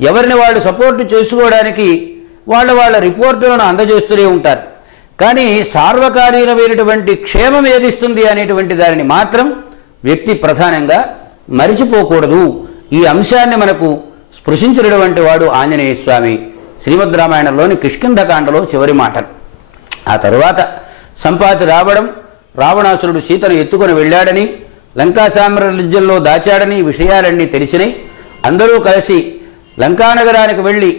ఎవరిని వాళ్ళు సపోర్టు చేసుకోవడానికి వాళ్ళ రిపోర్టులను అందజేస్తూనే ఉంటారు. కానీ సార్వకాలీనమైనటువంటి క్షేమం ఏదిస్తుంది అనేటువంటి దానిని మాత్రం వ్యక్తి ప్రధానంగా మరిచిపోకూడదు. ఈ అంశాన్ని మనకు స్పృశించినటువంటి వాడు ఆంజనేయ స్వామి. శ్రీమద్ రామాయణంలోని కిష్కింధకాండలో చివరి మాటలు. ఆ తరువాత సంపాతి రావడం, రావణాసురుడు సీతను ఎత్తుకొని వెళ్ళాడని, లంకా సామ్రాజ్యంలో దాచాడని విషయాలన్నీ తెలిసినాయి. అందరూ కలిసి లంకానగరానికి వెళ్ళి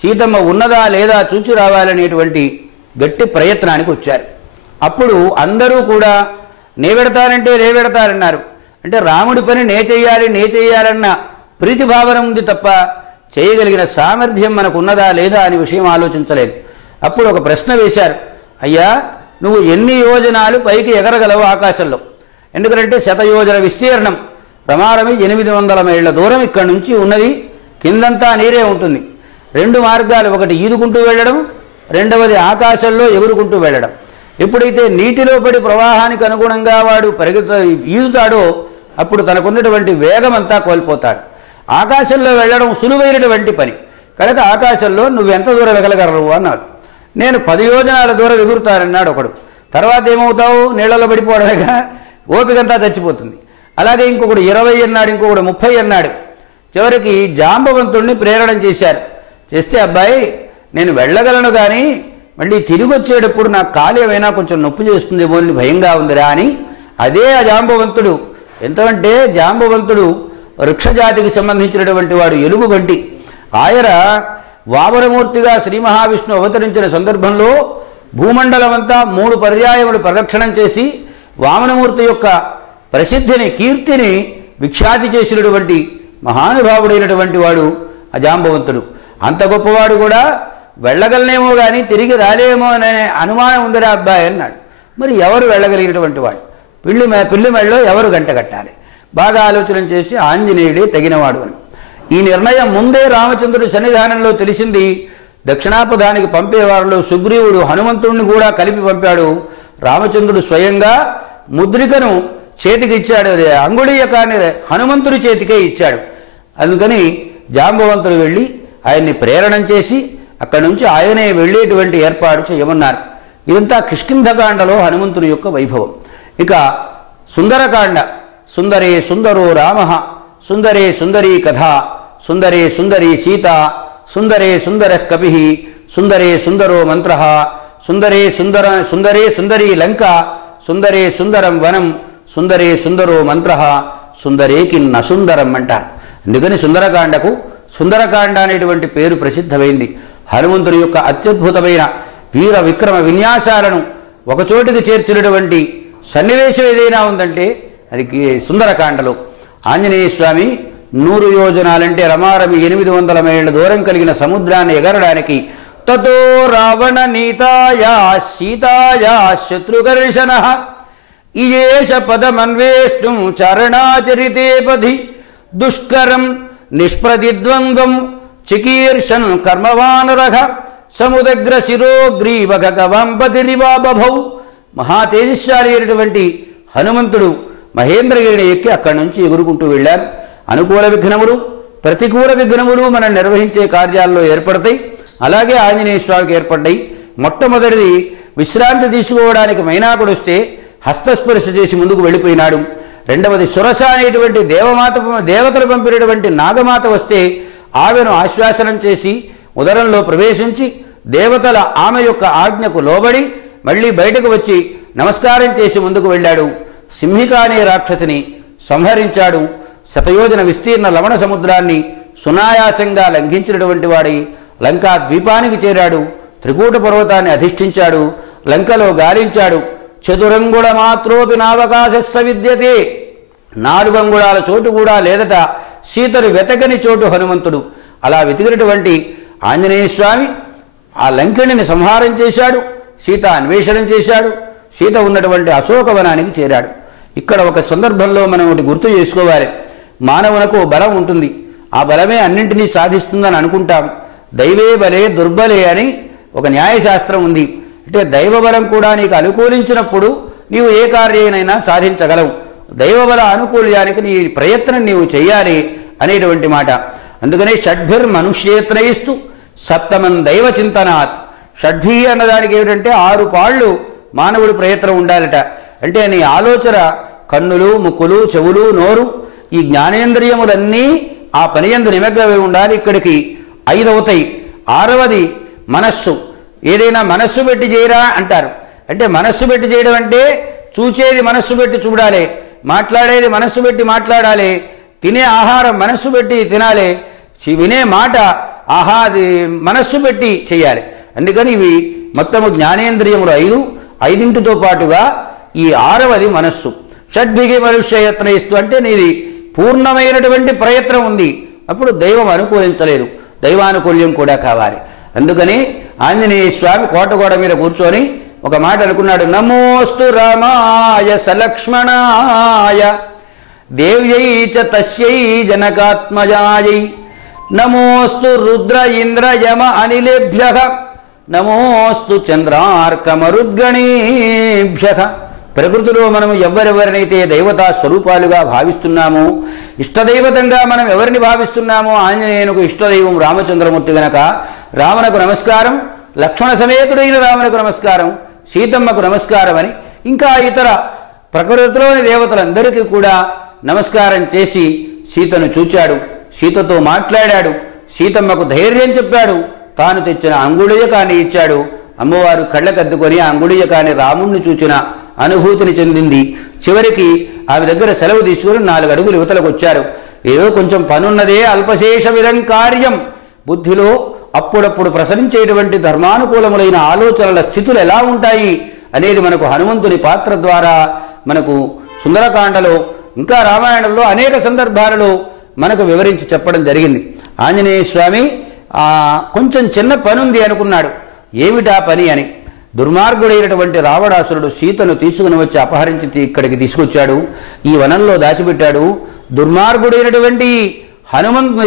సీతమ్మ ఉన్నదా లేదా చూచి రావాలనేటువంటి గట్టి ప్రయత్నానికి వచ్చారు. అప్పుడు అందరూ కూడా నేవెడతారంటే నేవెడతారన్నారు. అంటే రాముడి పని నే చెయ్యాలన్న ప్రీతి భావన ఉంది తప్ప చేయగలిగిన సామర్థ్యం మనకు ఉన్నదా లేదా అనే విషయం ఆలోచించలేదు. అప్పుడు ఒక ప్రశ్న వేశారు, అయ్యా నువ్వు ఎన్ని యోజనాలు పైకి ఎగరగలవు ఆకాశంలో? ఎందుకంటే 100 యోజన విస్తీర్ణం, రమారమి 800 మైళ్ళ దూరం ఇక్కడి నుంచి ఉన్నది. కిందంతా నీరే ఉంటుంది. 2 మార్గాలు, ఒకటి ఈదుకుంటూ వెళ్ళడం, రెండవది ఆకాశంలో ఎగురుకుంటూ వెళ్ళడం. ఎప్పుడైతే నీటిలో పడి ప్రవాహానికి అనుగుణంగా వాడు ఈదుతాడో అప్పుడు తనకున్నటువంటి వేగం అంతా కోల్పోతాడు. ఆకాశంలో వెళ్ళడం సులువైనటువంటి పని కనుక ఆకాశంలో నువ్వెంత దూరం ఎగలగలవు అన్నాడు. నేను 10 యోజనాల దూరం ఎగురుతానన్నాడు ఒకడు. తర్వాత ఏమవుతావు? నీళ్లలో పడిపోవడమేగా, ఓపికంతా చచ్చిపోతుంది. అలాగే ఇంకొకడు 20 అన్నాడు, ఇంకొకడు 30 అన్నాడు. చివరికి జాంబవంతుడిని ప్రేరణ చేశారు. చేస్తే అబ్బాయి నేను వెళ్ళగలను కానీ మళ్ళీ తిరిగి వచ్చేటప్పుడు నాకు కాలు ఏమైనా కొంచెం నొప్పి చేస్తుందేమో అని భయంగా ఉందిరా అని. అదే ఆ జాంబవంతుడు. ఎంతంటే జాంబవంతుడు వృక్షజాతికి సంబంధించినటువంటి వాడు, ఎలుగు వంటి ఆయన వామనమూర్తిగా శ్రీ మహావిష్ణువు అవతరించిన సందర్భంలో భూమండలం అంతా 3 పర్యాయములు ప్రదక్షిణం చేసి వామనమూర్తి యొక్క ప్రసిద్ధిని, కీర్తిని విఖ్యాతి చేసినటువంటి మహానుభావుడైనటువంటి వాడు అజాంబవంతుడు. అంత గొప్పవాడు కూడా వెళ్ళగలనేమో కానీ తిరిగి రాలేమో అనే అనుమానం ఉందిరా అబ్బాయి అన్నాడు. మరి ఎవరు వెళ్ళగలిగినటువంటి వాడు? పిల్లి మెళ్ళలో ఎవరు గంట కట్టాలి? బాగా ఆలోచన చేసి ఆంజనేయుడే తగినవాడు అని. ఈ నిర్ణయం ముందే రామచంద్రుడి సన్నిధానంలో తెలిసింది. దక్షిణాపథానికి పంపేవారిలో సుగ్రీవుడు హనుమంతుడిని కూడా కలిపి పంపాడు. రామచంద్రుడు స్వయంగా ముద్రికను చేతికి ఇచ్చాడు, అంగుళీయకాన్ని హనుమంతుడి చేతికే ఇచ్చాడు. అందుకని జాంబవంతుడు వెళ్ళి ఆయన్ని ప్రేరణ చేసి అక్కడి నుంచి ఆయనే వెళ్ళేటువంటి ఏర్పాటు చేయమన్నారు. ఇదంతా కిష్కింధకాండలో హనుమంతుని యొక్క వైభవం. ఇక సుందరకాండ, సుందరే సుందరో రామ, సుందరే సుందరీ కథ, సుందరే సుందరీ సీత, సుందరే సుందర కవి, సుందరే సుందరో మంత్ర, సుందరే సుందరీ లంక, సుందరే సుందరం వనం, సుందరే సుందరో మంత్ర, సుందరే కిన్న సుందరం అంటారు. అందుకని సుందరకాండకు సుందరకాండ అనేటువంటి పేరు ప్రసిద్ధమైంది. హనుమంతుని యొక్క అత్యద్భుతమైన వీర విక్రమ విన్యాసాలను ఒకచోటికి చేర్చినటువంటి సన్నివేశం ఏదైనా ఉందంటే అది సుందరకాండలో. ఆంజనేయ స్వామి 100 యోజనాలంటే రమారమి 800 మైళ్ళ దూరం కలిగిన సముద్రాన్ని ఎగరడానికి తతో రావణ నీతాయా సీతాయా శత్రుకర్షణ ఇయేష పదమన్వేష్టం చరణాచరితే పథి దుష్కరం నిష్ప్రతిద్వంద్వం చికీర్షన్ కర్మవానరః సముద్ర శిరోగ్రీవగవంపతిరివాబభౌ. మహాతేజస్శాలి అయినటువంటి హనుమంతుడు మహేంద్రగిరిని ఎక్కి అక్కడి నుంచి ఎగురుకుంటూ వెళ్ళారు. అనుకూల విఘ్నములు, ప్రతికూల విఘ్నములు మనం నిర్వహించే కార్యాల్లో ఏర్పడతాయి. అలాగే ఆంజనేయ స్వామికి ఏర్పడ్డాయి. మొట్టమొదటిది విశ్రాంతి తీసుకోవడానికి మైనాకుడు వస్తే హస్తస్పర్శ చేసి ముందుకు వెళ్ళిపోయినాడు. రెండవది సురస అనేటువంటి దేవతలు పంపినటువంటి నాగమాత వస్తే ఆమెను ఆశ్వాసనం చేసి ఉదరంలో ప్రవేశించి దేవతల ఆమె యొక్క ఆజ్ఞకు లోబడి మళ్ళీ బయటకు వచ్చి నమస్కారం చేసి ముందుకు వెళ్ళాడు. సింహిక అనే రాక్షసిని సంహరించాడు. శతయోజన విస్తీర్ణ లవణ సముద్రాన్ని సునాయాసంగా లంఘించినటువంటి వాడి లంకా ద్వీపానికి చేరాడు. త్రికూట పర్వతాన్ని అధిష్ఠించాడు. లంకలో గాలించాడు. చతురంగుళ మాత్రోపి నావకాశస్స విద్యతే. 4 అంగుళాల చోటు కూడా లేదట సీతను వెతకని చోటు హనుమంతుడు. అలా వెతికినటువంటి ఆంజనేయ స్వామి ఆ లంకిణిని సంహారం చేశాడు. సీత అన్వేషణం చేశాడు. సీత ఉన్నటువంటి అశోకవనానికి చేరాడు. ఇక్కడ ఒక సందర్భంలో మనం ఒకటి గుర్తు చేసుకోవాలి. మానవునకు బలం ఉంటుంది. ఆ బలమే అన్నింటినీ సాధిస్తుందని అనుకుంటాం. దైవే బలే దుర్బలే అని ఒక న్యాయశాస్త్రం ఉంది. అంటే దైవబలం కూడా నీకు అనుకూలించినప్పుడు నీవు ఏ కార్యమైనా సాధించగలవు. దైవబల అనుకూల్యానికి నీ ప్రయత్నం నీవు చెయ్యాలి అనేటువంటి మాట. అందుకనే షడ్భిర్ మనుష్యేత్నయిస్తూ సప్తమం దైవ చింతనాత్. షడ్భి అన్నదానికి ఏమిటంటే 6 పాళ్ళు మానవుడి ప్రయత్నం ఉండాలట. అంటే నీ ఆలోచన, కన్నులు, ముక్కులు, చెవులు, నోరు, ఈ జ్ఞానేంద్రియములన్నీ ఆ పనియందు నిమగ్నమై ఉండాలి. ఇక్కడికి 5 అవుతాయి. 6వది మనస్సు. ఏదైనా మనస్సు పెట్టి చేయరా అంటారు. అంటే మనస్సు పెట్టి చేయడం అంటే చూచేది మనస్సు పెట్టి చూడాలి, మాట్లాడేది మనస్సు పెట్టి మాట్లాడాలి, తినే ఆహారం మనస్సు పెట్టి తినాలి, వినే మాట అది మనస్సు పెట్టి చేయాలి. అందుకని ఇవి మొత్తము జ్ఞానేంద్రియములు 5. 5తో పాటుగా ఈ 6వది మనస్సు. షడ్భిగి మనుష్యయత్న ఇస్తూ అంటే నీది పూర్ణమైనటువంటి ప్రయత్నం ఉంది. అప్పుడు దైవం అనుకూలించలేదు. దైవానుకూల్యం కూడా కావాలి. అందుకని ఆంజనేయ స్వామి కోటగోడ మీద కూర్చొని ఒక మాట అనుకున్నాడు. నమోస్తు రామాయ సలక్ష్మణాయ దేవ్యై చ తస్యై జనకాత్మజాయై నమోస్తు రుద్ర ఇంద్ర యమ అనిలేభ్యః నమోస్తు చంద్రార్కమరుద్గణేభ్యః. ప్రకృతిలో మనం ఎవరెవరినైతే దేవతా స్వరూపాలుగా భావిస్తున్నామో, ఇష్టదైవతంగా మనం ఎవరిని భావిస్తున్నామో ఆంజనేయునికి ఇష్టదైవం రామచంద్రమూర్తి గనక రామునకు నమస్కారం, లక్ష్మణ సమేతుడైన రామునకు నమస్కారం, సీతమ్మకు నమస్కారం అని ఇంకా ఇతర ప్రకృతిలోని దేవతలందరికీ కూడా నమస్కారం చేసి సీతను చూచాడు. సీతతో మాట్లాడాడు. సీతమ్మకు ధైర్యం చెప్పాడు. తాను తెచ్చిన అంగుళీయకాన్ని ఇచ్చాడు. అమ్మవారు కళ్ళకద్దుకొని ఆ అంగుళీయకాన్ని రాముణ్ణి చూచిన అనుభూతిని చెందింది. చివరికి ఆమె దగ్గర సెలవు తీసుకుని 4 అడుగులు యువతలకు వచ్చారు. ఏదో కొంచెం పనున్నదే అల్పశేష విధం కార్యం. బుద్ధిలో అప్పుడప్పుడు ప్రసరించేటువంటి ధర్మానుకూలములైన ఆలోచనల స్థితులు ఎలా ఉంటాయి అనేది మనకు హనుమంతుని పాత్ర ద్వారా మనకు సుందరకాండలో ఇంకా రామాయణంలో అనేక సందర్భాలలో మనకు వివరించి చెప్పడం జరిగింది. ఆంజనేయ స్వామి కొంచెం చిన్న పని ఉంది అనుకున్నాడు. ఏమిటా పని అని. దుర్మార్గుడైనటువంటి రావణాసురుడు సీతను తీసుకుని వచ్చి అపహరించి ఇక్కడికి తీసుకొచ్చాడు. ఈ వనంలో దాచిపెట్టాడు. దుర్మార్గుడైనటువంటి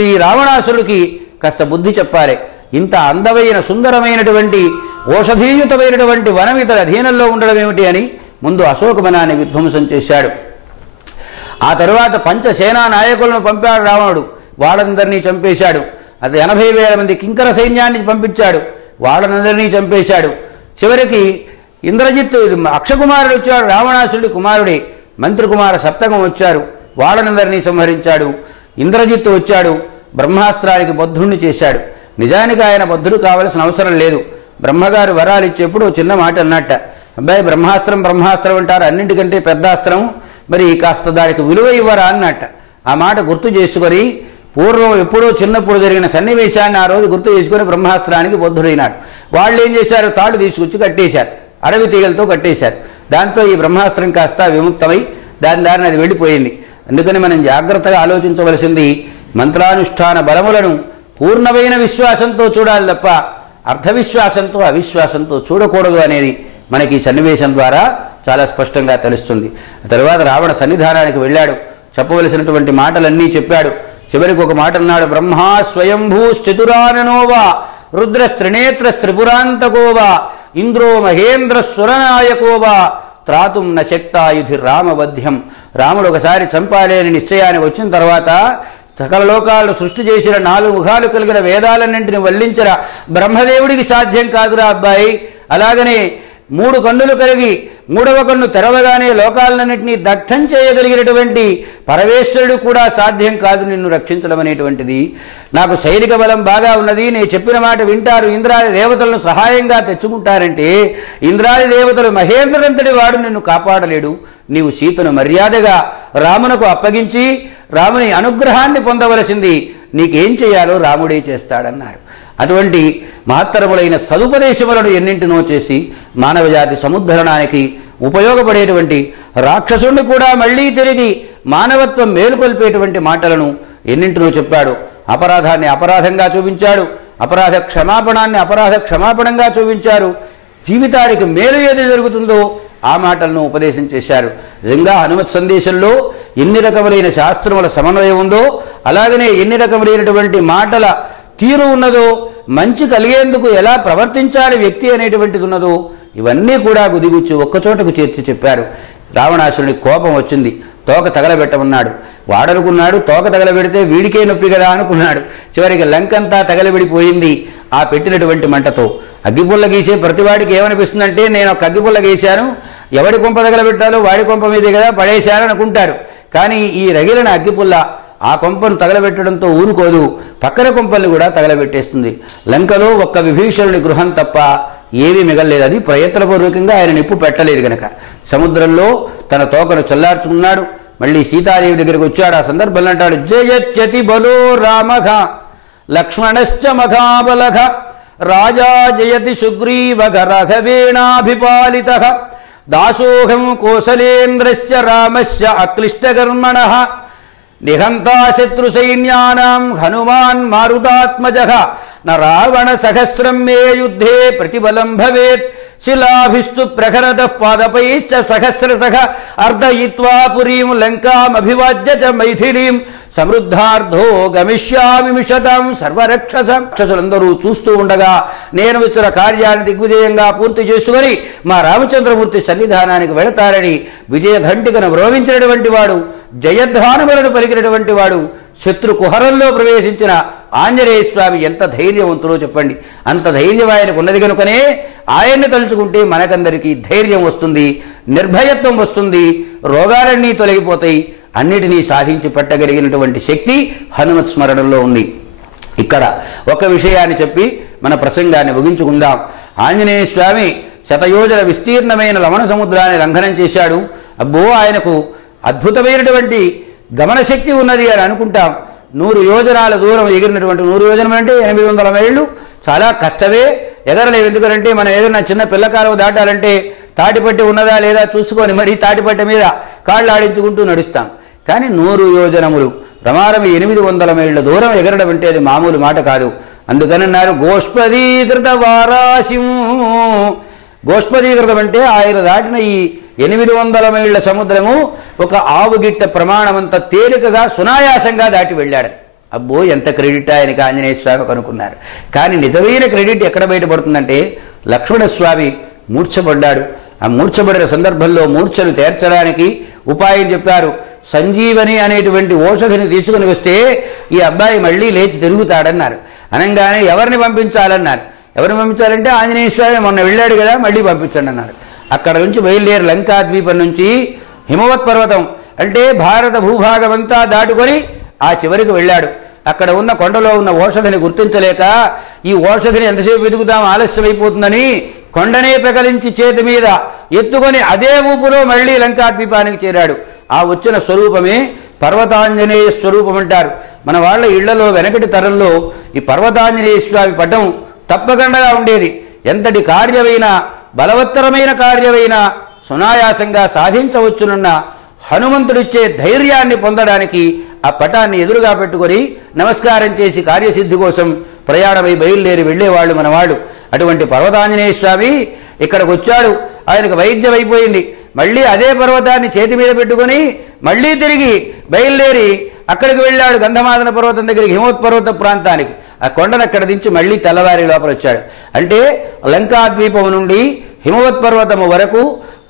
ఈ రావణాసురుడికి కాస్త బుద్ధి చెప్పాలి. ఇంత అందమైన సుందరమైనటువంటి ఓషధీయుతమైనటువంటి వనం ఇతర అధీనంలో ఉండడం ఏమిటి అని ముందు అశోకవనాన్ని విధ్వంసం చేశాడు. ఆ తరువాత పంచసేనా నాయకులను పంపాడు రావణుడు. వాళ్ళందరినీ చంపేశాడు. అది 80,000 మంది కింకర సైన్యాన్ని పంపించాడు. వాళ్ళనందరినీ చంపేశాడు. చివరికి ఇంద్రజిత్తు అక్షకుమారుడు వచ్చాడు. రావణాసురుడి కుమారుడే. మంత్రికుమార సప్తకం వచ్చారు. వాళ్ళనందరినీ సంహరించాడు. ఇంద్రజిత్తు వచ్చాడు. బ్రహ్మాస్త్రానికి బద్ధుణ్ణి చేశాడు. నిజానికి ఆయన బద్ధుడు కావలసిన అవసరం లేదు. బ్రహ్మగారు వరాలు ఇచ్చేప్పుడు చిన్న మాట అన్నట్ట. అబ్బాయి బ్రహ్మాస్త్రం అంటారు, అన్నింటికంటే పెద్ద అస్త్రం, మరి కాస్త దానికి విలువ ఇవ్వరా అన్నట్ట. ఆ మాట గుర్తు చేసుకొని పూర్వం ఎప్పుడో చిన్నప్పుడు జరిగిన సన్నివేశాన్ని ఆ రోజు గుర్తు చేసుకుని బ్రహ్మాస్త్రానికి బద్ధుడైనాడు. వాళ్ళు ఏం చేశారు? తాడు తీసుకొచ్చి కట్టేశారు. అడవి తీగలతో కట్టేశారు. దాంతో ఈ బ్రహ్మాస్త్రం కాస్త విముక్తమై దాని దారిని అది వెళ్ళిపోయింది. అందుకని మనం జాగ్రత్తగా ఆలోచించవలసింది మంత్రానుష్ఠాన బలములను పూర్ణమైన విశ్వాసంతో చూడాలి తప్ప అర్ధవిశ్వాసంతో అవిశ్వాసంతో చూడకూడదు అనేది మనకి ఈ సన్నివేశం ద్వారా చాలా స్పష్టంగా తెలుస్తుంది. తరువాత రావణ సన్నిధానానికి వెళ్ళాడు. చెప్పవలసినటువంటి మాటలన్నీ చెప్పాడు. చివరికి ఒక మాట అన్నాడు. బ్రహ్మా స్వయంభూశ్చతురాననోవా రుద్రస్త్రినేత్రస్త్రిపురాంతకోవా ఇంద్రో మహేంద్ర సురనాయకోవా త్రాతుం నశక్తాయుధి రామవధ్యం. రాముడు ఒకసారి చంపాలి అని నిశ్చయానికి వచ్చిన తర్వాత సకల లోకాలను సృష్టి చేసిన 4 ముఖాలు కలిగిన వేదాలన్నింటిని వల్లించిన బ్రహ్మదేవుడికి సాధ్యం కాదురా అబ్బాయి. అలాగనే 3 కన్నులు కలిగి 3వ కన్ను తెరవగానే లోకాలన్నింటినీ దగ్ధం చేయగలిగినటువంటి పరమేశ్వరుడు కూడా సాధ్యం కాదు నిన్ను రక్షించడం అనేటువంటిది. నాకు సైనిక బలం బాగా ఉన్నది, నేను చెప్పిన మాట వింటారు, ఇంద్రాది దేవతలను సహాయంగా తెచ్చుకుంటారంటే ఇంద్రాది దేవతలు మహేంద్రుడంతటి వాడు నిన్ను కాపాడలేడు. నీవు సీతను మర్యాదగా రామునకు అప్పగించి రాముని అనుగ్రహాన్ని పొందవలసింది. నీకేం చేయాలో రాముడే చేస్తాడన్నారు. అటువంటి మహత్తరములైన సదుపదేశములను ఎన్నింటినో చేసి మానవజాతి సముద్ధరణానికి ఉపయోగపడేటువంటి రాక్షసుణ్ణి కూడా మళ్ళీ తిరిగి మానవత్వం మేలుకొల్పేటువంటి మాటలను ఎన్నింటినో చెప్పాడు. అపరాధాన్ని అపరాధంగా చూపించాడు, అపరాధ క్షమాపణాన్ని అపరాధ క్షమాపణంగా చూపించారు. జీవితానికి మేలు ఏది జరుగుతుందో ఆ మాటలను ఉపదేశం చేశారు. నిజంగా హనుమత్ సందేశంలో ఎన్ని రకములైన శాస్త్రముల సమన్వయం ఉందో, అలాగనే ఎన్ని రకములైనటువంటి మాటల తీరు ఉన్నదో, మంచి కలిగేందుకు ఎలా ప్రవర్తించాలి వ్యక్తి అనేటువంటిది ఉన్నదో, ఇవన్నీ కూడా గుదిగుచ్చి ఒక్కచోటకు చేర్చి చెప్పారు. రావణాసురుడికి కోపం వచ్చింది, తోక తగలబెట్టమన్నాడు. వాడనుకున్నాడు తోక తగలబెడితే వీడికే నొప్పి కదా అనుకున్నాడు. చివరికి లంకంతా తగలబెడిపోయింది ఆ పెట్టినటువంటి మంటతో. అగ్గిపుల్ల గీసే ప్రతివాడికి ఏమనిపిస్తుందంటే, నేను ఒక అగ్గిపుల్ల గీశాను, ఎవడి కొంప తగలబెట్టాలో వాడి కొంప మీదే కదా పడేశారనుకుంటారు. కానీ ఈ రగిలిన అగ్గిపుల్ల ఆ కొంపను తగలబెట్టడంతో ఊరుకోదు, పక్కన కొంపల్ని కూడా తగలబెట్టేస్తుంది. లంకలో ఒక్క విభీషణుని గృహం తప్ప ఏమీ మిగలలేదు. అది ప్రయత్నపూర్వకంగా ఆయన నిప్పు పెట్టలేదు గనక. సముద్రంలో తన తోకను చల్లార్చుకున్నాడు. మళ్ళీ సీతాదేవి దగ్గరికి వచ్చాడు. ఆ సందర్భంలో అంటాడు, జయత్యతి బలో రామఘ లక్ష్మణశ్చ మఘాబలఘ రాజా జయతి సుగ్రీవఘ రాఘవేణాభిపాలిత దాసోహం కోసలేంద్రస్య రామస్య అక్లిష్టకర్మణః నిహంతా శత్రు సైన్యానాం హనుమాన్ మారుతాత్మజః న రావణ సహస్రం మే యుద్ధే ప్రతిబలం భవేత్ శిలాభిస్తు ప్రఖరతః పాదపైశ్చ సహస్రశః అర్ధయిత్వా పురీం లంకామభివాజ్య చ మైథిలీం సమృద్ధార్థో గమిష్యామి మిషతాం సర్వరక్షసం. రాక్షసులందరూ చూస్తూ ఉండగా నేను ఇచ్చిన కార్యాన్ని దిగ్విజయంగా పూర్తి చేసుకుని మా రామచంద్రమూర్తి సన్నిధానానికి వెళతారని విజయఘంటికను మ్రోగించినటువంటి వాడు, జయధ్వానములను పలికినటువంటి వాడు, శత్రు కుహరంలో ప్రవేశించిన ఆంజనేయ స్వామి ఎంత ధైర్యవంతుడో చెప్పండి. అంత ధైర్యం ఆయనకు ఉన్నది కనుకనే ఆయన్ని తలుచుకుంటే మనకందరికీ ధైర్యం వస్తుంది, నిర్భయత్వం వస్తుంది, రోగాలన్నీ తొలగిపోతాయి, అన్నిటినీ సాధించి పెట్టగలిగినటువంటి శక్తి హనుమత్ స్మరణలో ఉంది. ఇక్కడ ఒక విషయాన్ని చెప్పి మన ప్రసంగాన్ని ముగించుకుందాం. ఆంజనేయ స్వామి శతయోజన విస్తీర్ణమైన లవణ సముద్రాన్ని లంఘనం చేశాడు. అబ్బో, ఆయనకు అద్భుతమైనటువంటి గమనశక్తి ఉన్నది అని అనుకుంటాం. 100 యోజనాల దూరం ఎగిరినటువంటి, 100 యోజనం అంటే 800 మైళ్ళు, చాలా కష్టమే. ఎగరలేవు. ఎందుకంటే మనం ఏదైనా చిన్న పిల్లకాలువ దాటాలంటే తాటిపట్టి ఉన్నదా లేదా చూసుకొని మరి తాటిపట్టి మీద కాళ్ళు ఆడించుకుంటూ నడుస్తాం. కానీ 100 యోజనములు ప్రమారం 800 మైళ్ళ దూరం ఎగరడం అంటే అది మామూలు మాట కాదు. అందుకని అన్నారు గోష్పదీకృత వారాశిం. గోష్పదీకృతం అంటే ఆయన దాటిన ఈ 800 మైళ్ళ సముద్రము ఒక ఆవుగిట్ట ప్రమాణమంత తేలికగా సునాయాసంగా దాటి వెళ్ళాడు. అబ్బో, ఎంత క్రెడిట్ ఆయనకి ఆంజనేయ స్వామి కనుక్కున్నారు. కానీ నిజమైన క్రెడిట్ ఎక్కడ బయటపడుతుందంటే, లక్ష్మణస్వామి మూర్ఛపడ్డాడు. ఆ మూర్ఛపడిన సందర్భంలో మూర్ఛను తీర్చడానికి ఉపాయం చెప్పారు. సంజీవని అనేటువంటి ఔషధిని తీసుకుని వస్తే ఈ అబ్బాయి మళ్ళీ లేచి తిరుగుతాడన్నారు. అనగానే ఎవరిని పంపించాలన్నారు. ఎవరిని పంపించాలంటే ఆంజనేయ స్వామి మొన్న వెళ్ళాడు కదా, మళ్ళీ పంపించండి అన్నారు. అక్కడ నుంచి బయలుదేరి లంకాద్వీపం నుంచి హిమవత్ పర్వతం అంటే భారత భూభాగం అంతా దాటుకొని ఆ చివరికి వెళ్ళాడు. అక్కడ ఉన్న కొండలో ఉన్న ఔషధిని గుర్తించలేక ఈ ఔషధిని ఎంతసేపు వెతుకుతాం, ఆలస్యం అయిపోతుందని కొండనే పెకలించి చేతి మీద ఎత్తుకొని అదే ఊపులో మళ్ళీ లంకాద్వీపానికి చేరాడు. ఆ వచ్చిన స్వరూపమే పర్వతాంజనేయ స్వరూపం అంటారు. మన వాళ్ళ ఇళ్లలో వెనకటి తరంలో ఈ పర్వతాంజనేయ స్వామి పటం తప్పకుండా ఉండేది. ఎంతటి కార్యమైనా, బలవత్తరమైన కార్యమైనా సునాయాసంగా సాధించవచ్చునన్న హనుమంతుడిచ్చే ధైర్యాన్ని పొందడానికి ఆ పటాన్ని ఎదురుగా పెట్టుకొని నమస్కారం చేసి కార్యసిద్ధి కోసం ప్రయాణమై బయలుదేరి వెళ్ళేవాళ్ళు మనవాళ్ళు. అటువంటి పర్వతాంజనేయ స్వామి ఇక్కడికి వచ్చాడు. ఆయనకు వైద్యం అయిపోయింది. మళ్ళీ అదే పర్వతాన్ని చేతి మీద పెట్టుకొని మళ్ళీ తిరిగి బయలుదేరి అక్కడికి వెళ్ళాడు. గంధమాదన పర్వతం దగ్గరికి, హిమవత్ పర్వత ప్రాంతానికి. ఆ కొండను అక్కడ దించి మళ్ళీ తెల్లవారి లోపల వచ్చాడు. అంటే లంకాద్వీపం నుండి హిమవత్ పర్వతము వరకు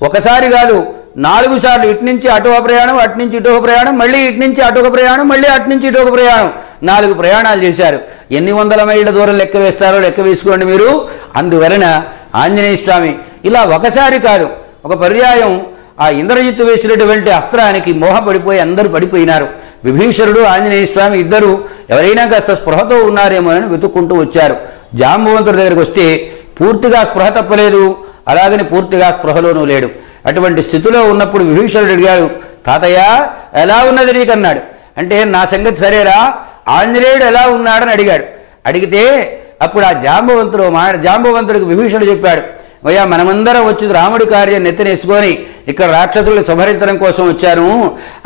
ఒకసారి కాదు 4 సార్లు ఇటు నుంచి అటు ఒక ప్రయాణం, అటు నుంచి ఇటు ఒక ప్రయాణం, మళ్ళీ ఇటు నుంచి అటు ఒక ప్రయాణం, మళ్ళీ అటు నుంచి ఇటు ఒక ప్రయాణం, 4 ప్రయాణాలు చేశారు. ఎన్ని వందల మైళ్ళ దూరం లెక్క వేస్తారో లెక్క వేసుకోండి మీరు. అందువలన ఆంజనేయ స్వామి ఇలా ఒకసారి కాదు, ఒక పర్యాయం ఆ ఇంద్రజిత్తు వేసినటువంటి అస్త్రానికి మోహపడిపోయి అందరూ పడిపోయినారు. విభీషణుడు ఆంజనేయ స్వామి ఇద్దరు ఎవరైనా కాస్త స్పృహతో ఉన్నారేమో అని వెతుక్కుంటూ వచ్చారు. జాంబవంతుడి దగ్గరికి వస్తే పూర్తిగా స్పృహ తప్పలేదు, అలాగని పూర్తిగా స్పృహలోనూ లేడు. అటువంటి స్థితిలో ఉన్నప్పుడు విభీషణుడు అడిగాడు, తాతయ్య ఎలా ఉన్నది నీకన్నాడు. అంటే నా సంగతి సరేరా, ఆంజనేయుడు ఎలా ఉన్నాడని అడిగాడు. అడిగితే అప్పుడు ఆ జాంబవంతుడికి విభీషణుడు చెప్పాడు, అయ్యా మనమందరం వచ్చి రాముడి కార్యం నెత్తనేసుకొని ఇక్కడ రాక్షసుల్ని సంహరించడం కోసం వచ్చాను.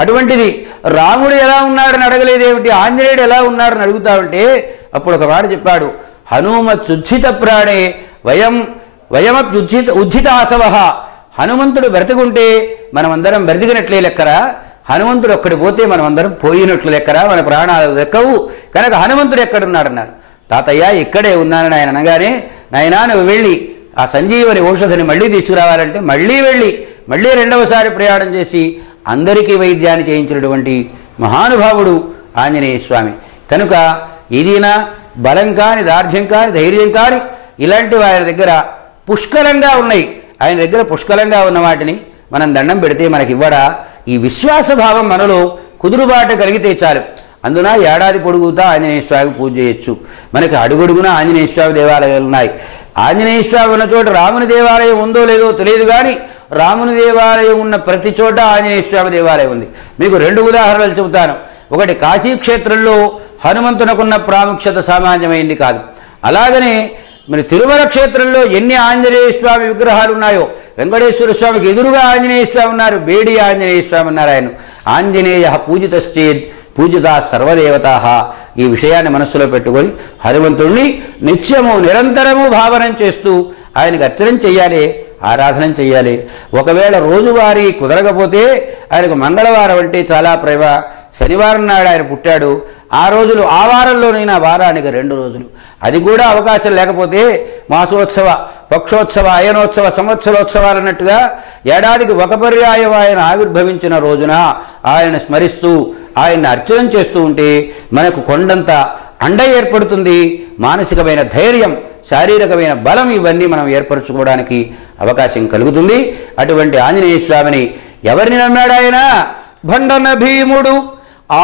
అటువంటిది రాముడు ఎలా ఉన్నాడని అడగలేదేమిటి, ఆంజనేయుడు ఎలా ఉన్నాడని అడుగుతావంటే అప్పుడు ఒక మాట చెప్పాడు, హనుమత్సుజ్జిత ప్రాణే ఉజ్జిత ఆసవ. హనుమంతుడు బ్రతికుంటే మనమందరం బ్రతికినట్లే లెక్కరా, హనుమంతుడు ఒక్కడి పోతే మనమందరం పోయినట్లు లెక్కరా, మన ప్రాణాలు లెక్కవు. కనుక హనుమంతుడు ఎక్కడున్నాడన్నారు. తాతయ్య ఇక్కడే ఉన్నానని ఆయన అనగానే, నాయనా నువ్వు వెళ్ళి ఆ సంజీవని ఔషధిని మళ్ళీ తీసుకురావాలంటే మళ్ళీ రెండవసారి ప్రయాణం చేసి అందరికీ వైద్యాన్ని చేయించినటువంటి మహానుభావుడు ఆంజనేయ స్వామి. కనుక ఏదైనా బలం కాని, దార్ఢ్యం కాని, ధైర్యం కాని ఇలాంటివి ఆయన దగ్గర పుష్కలంగా ఉన్నాయి. ఆయన దగ్గర పుష్కలంగా ఉన్న వాటిని మనం దండం పెడితే మనకి ఇవ్వడా? ఈ విశ్వాసభావం మనలో కుదురుబాటు కలిగితే చాలు. అందున ఏడాది పొడుగుతా ఆంజనేయ స్వామికి పూజ చేయొచ్చు. మనకి అడుగడుగున ఆంజనేయ స్వామి దేవాలయాలు ఉన్నాయి. ఆంజనేయ స్వామి ఉన్న చోట రాముని దేవాలయం ఉందో లేదో తెలియదు, కానీ రాముని దేవాలయం ఉన్న ప్రతి చోట ఆంజనేయ స్వామి దేవాలయం ఉంది. మీకు 2 ఉదాహరణలు చెబుతాను. ఒకటి, కాశీక్షేత్రంలో హనుమంతునకున్న ప్రాముఖ్యత సామాన్యమైంది కాదు. అలాగనే మరి తిరుమల క్షేత్రంలో ఎన్ని ఆంజనేయ స్వామి విగ్రహాలు ఉన్నాయో, వెంకటేశ్వర స్వామికి ఎదురుగా ఆంజనేయ స్వామి ఉన్నారు, బేడి ఆంజనేయ స్వామి ఉన్నారు. ఆయన ఆంజనేయ పూజితశ్చేద్ పూజితా సర్వదేవతా. ఈ విషయాన్ని మనస్సులో పెట్టుకొని హనుమంతుణ్ణి నిత్యము నిరంతరము భావనం చేస్తూ ఆయనకు అర్చనం చెయ్యాలి, ఆరాధన చెయ్యాలి. ఒకవేళ రోజువారీ కుదరకపోతే ఆయనకు మంగళవారం అంటే చాలా ప్రేమ. శనివారం నాడు ఆయన పుట్టాడు, ఆ వారంలోనైనా వారానికి 2 రోజులు, అది కూడా అవకాశం లేకపోతే మాసోత్సవ, పక్షోత్సవ, అయనోత్సవ, సంవత్సరోత్సవాలు అన్నట్టుగా ఏడాదికి ఒక పర్యాయం ఆయన ఆవిర్భవించిన రోజున ఆయన స్మరిస్తూ ఆయన్ని అర్చన చేస్తూ ఉంటే మనకు కొండంత అండ ఏర్పడుతుంది. మానసికమైన ధైర్యం, శారీరకమైన బలం ఇవన్నీ మనం ఏర్పరచుకోవడానికి అవకాశం కలుగుతుంది. అటువంటి ఆంజనేయ స్వామిని ఎవరిని నమ్మాడు ఆయన? భండన భీముడు,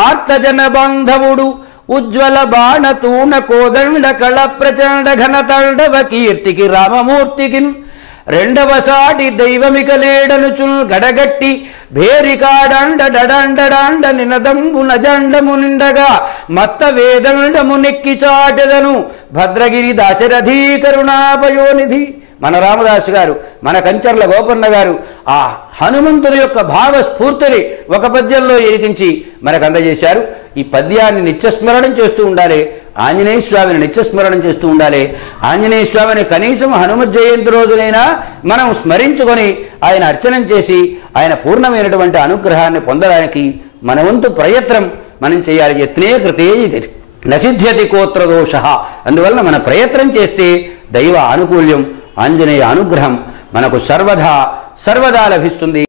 ఆర్తజన బాంధవుడు, ఉజ్వల బాణ తూణ కోదండ కళ ప్రచండ ఘనతండవ కీర్తికి రామమూర్తికి రెండవ సాటి దైవమిక లేడనుచుల్ గడగట్టి భేరికాడండ డడండడాండ నినదంబు నజండము నిండగా మత్త వేదండము నెక్కి చాటెదను భద్రగిరి దాశరథీ కరుణాపయోనిధి. మన రామదాసు గారు, మన కంచర్ల గోపన్న గారు ఆ హనుమంతుని యొక్క భావస్ఫూర్తిని ఒక పద్యంలో ఎరిగించి మనకు అందజేశారు. ఈ పద్యాన్ని నిత్యస్మరణం చేస్తూ ఉండాలి, ఆంజనేయ స్వామిని నిత్యస్మరణం చేస్తూ ఉండాలి. ఆంజనేయ స్వామిని కనీసం హనుమత్ జయంతి రోజునైనా మనం స్మరించుకొని ఆయన అర్చనం చేసి ఆయన పూర్ణమైనటువంటి అనుగ్రహాన్ని పొందడానికి మన వంతు ప్రయత్నం మనం చేయాలి. యత్నే కృతే నసిద్ధ్యతి కోత్ర దోష. అందువలన మన ప్రయత్నం చేస్తే దైవ ఆనుకూల్యం, ఆంజనేయ అనుగ్రహం మనకు సర్వదా లభిస్తుంది.